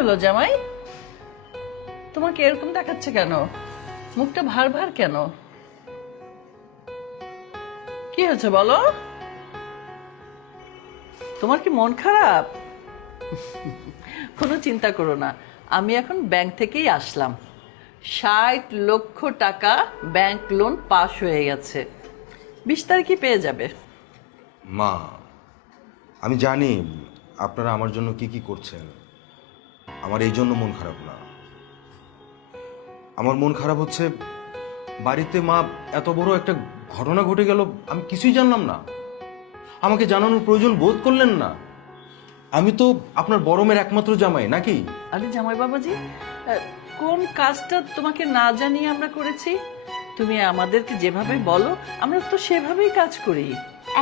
হলো জামাই? তোমাকে এরকম দেখাচ্ছে কেন? মুখটা ভার ভার কেন? কি হয়েছে বলো? তোমার কি মন খারাপ? কোনো চিন্তা করো না। আমি এখন ব্যাংক থেকেই আসলাম। ষাট লক্ষ টাকা ব্যাংক লোন পাস হয়ে গেছে। বিশ তারিখে পেয়ে যাবে। মা, আমি জানি আপনারা আমার জন্য কি কি করছেন। আমার এই জন্য মন খারাপ না। আমার মন খারাপ হচ্ছে বাড়িতে মা এত বড় একটা ঘটনা ঘটে গেল আমি কিছুই জানলাম না। আমাকে জানানোর প্রয়োজন বোধ করলেন না। আমি তো আপনার বড় মেয়ের একমাত্র জামাই নাকি? আরে জামাই বাবাজি কোন কাজটা তোমাকে না জানিয়ে আমরা করেছি? তুমি আমাদেরকে যেভাবে বলো আমরা তো সেভাবেই কাজ করি।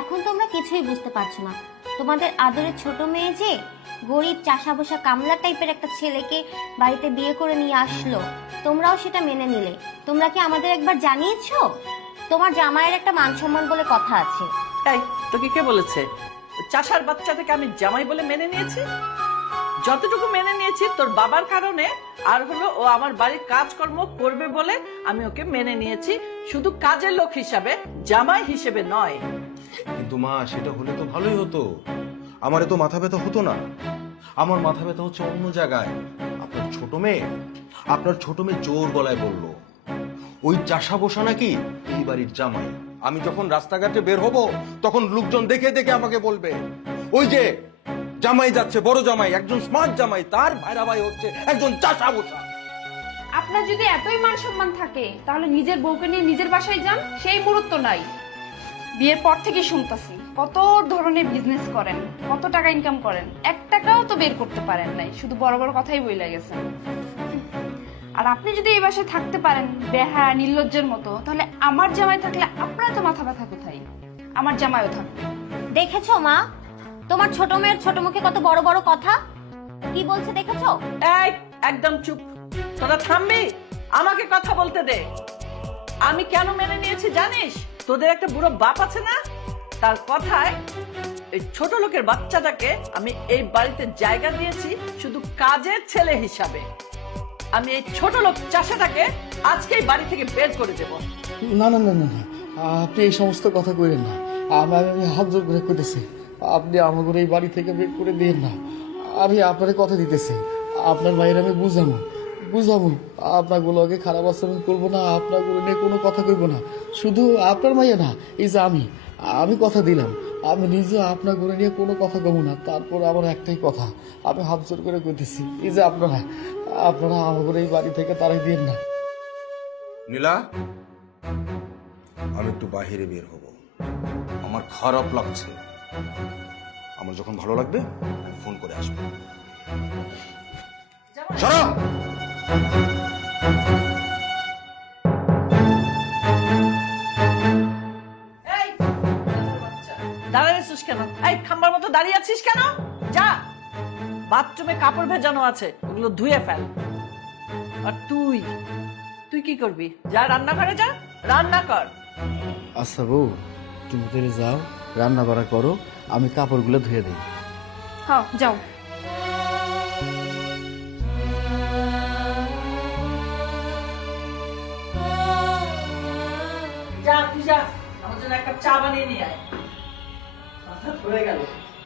এখন তোমরা কিছুই বুঝতে পারছ না। তোমাদের আদরের ছোট মেয়ে যে গরিব চাষা বসা কামলা টাইপের একটা ছেলেকে বাড়িতে বিয়ে করে নিয়ে আসলো। তোমরাও সেটা মেনে নিলে। তোমরা কি আমাদের একবার জানিয়েছো? তোমার জামাইয়ের একটা মান সম্মান বলে কথা আছে। এই তোকে কে বলেছে? চাষার বাচ্চা থেকে আমি জামাই বলে মেনে নিয়েছি? যতটুকু মেনে নিয়েছি তোর বাবার কারণে আর হলো ও আমার বাড়ির কাজকর্ম করবে বলে আমি ওকে মেনে নিয়েছি। শুধু কাজের লোক হিসাবে জামাই হিসেবে নয়। কিন্তু মা সেটা হলে তো ভালোই হতো। আমার এত মাথা ব্যথা হতো না। আমার মাথা ব্যথা হচ্ছে অন্য জায়গায়। আপনার ছোট মেয়ে, আপনার ছোট মেয়ে জোর গলায় বলল, ওই চাষা বসা নাকি এই বাড়ির জামাই। আমি যখন রাস্তাঘাটে বের হব, তখন লোকজন দেখে দেখে আমাকে বলবে, ওই যে জামাই যাচ্ছে, বড় জামাই, একজন স্মার্ট জামাই, তার ভাইরা ভাই হচ্ছে একজন চাষা বসা। আপনার যদি এতই মান সম্মান থাকে, তাহলে নিজের বউকে নিয়ে নিজের বাসায় যান, সেই মুহূর্ত নাই। বিয়ের পর থেকে শুনতাছি কত ধরনের বিজনেস করেন কত টাকা ইনকাম করেন এক টাকাও তো বের করতে পারেন নাই শুধু বড় বড় কথাই বইলা গেছেন আর আপনি যদি এই বাসায় থাকতে পারেন বেহা নির্লজ্জের মতো তাহলে আমার জামাই থাকলে আপনার তো মাথা ব্যথা কোথায়? আমার জামাইও থাকবে দেখেছ মা? তোমার ছোট মেয়ের ছোট মুখে কত বড় বড় কথা? কি বলছে দেখেছ? এই একদম চুপ। তোরা থামবি আমাকে কথা বলতে দে। আমি কেন মেনে নিয়েছি জানিস? তোদের একটা বুড়ো বাপ আছে না? তার কথায় এই ছোট লোকের বাচ্চাটাকে আমি এই বাড়িতে জায়গা দিয়েছি শুধু কাজের ছেলে হিসাবে। আমি এই ছোট লোক চাষাটাকে আজকেই বাড়ি থেকে বের করে দেব। না না না না না। আপনি এই সমস্ত কথা কইলেন না। আমি আমি হাত জোর করে কইতেছি। আপনি আমাকে এই বাড়ি থেকে বের করে দিন না। আমি আপনার কথা দিতেছি। আপনার মায়ের আমি বুঝাবো বুঝাবো আপনার গুলোকে খারাপ আচরণ করব না আপনারগুলো নিয়ে কোনো কথা কইবো না। শুধু আপনার মাইয়া না এই যে আমি আমি কথা দিলাম। আমি নিজে আপনারগুলো নিয়ে কোনো কথা কব না তারপর আমার একটাই কথা আমি হাত জোর করে কইতেছি এই যে আপনারা আপনারা আমাকে এই বাড়ি থেকে তারাই দিন না। নীলা আমি একটু বাইরে বের হব। আমার খারাপ লাগছে। আমার যখন ভালো লাগবে ফোন করে আসব। সরো! আছিস কেন? এই খাম্বার মতো দাঁড়িয়ে আছিস কেন? যা। বাথরুমে কাপড় ভেজানো আছে ওগুলো ধুয়ে ফেল। আর তুই? তুই কি করবি? যা রান্নাঘরে যা রান্না কর। আচ্ছা বউ তুমি তাহলে যাও রান্না বাড়া করো আমি কাপড়গুলো ধুয়ে দিই। হ্যাঁ যাও। যা তুই যা আমার জন্য এক কাপ চা বানিয়ে নিয়ে আয় মাথা ধরে গেল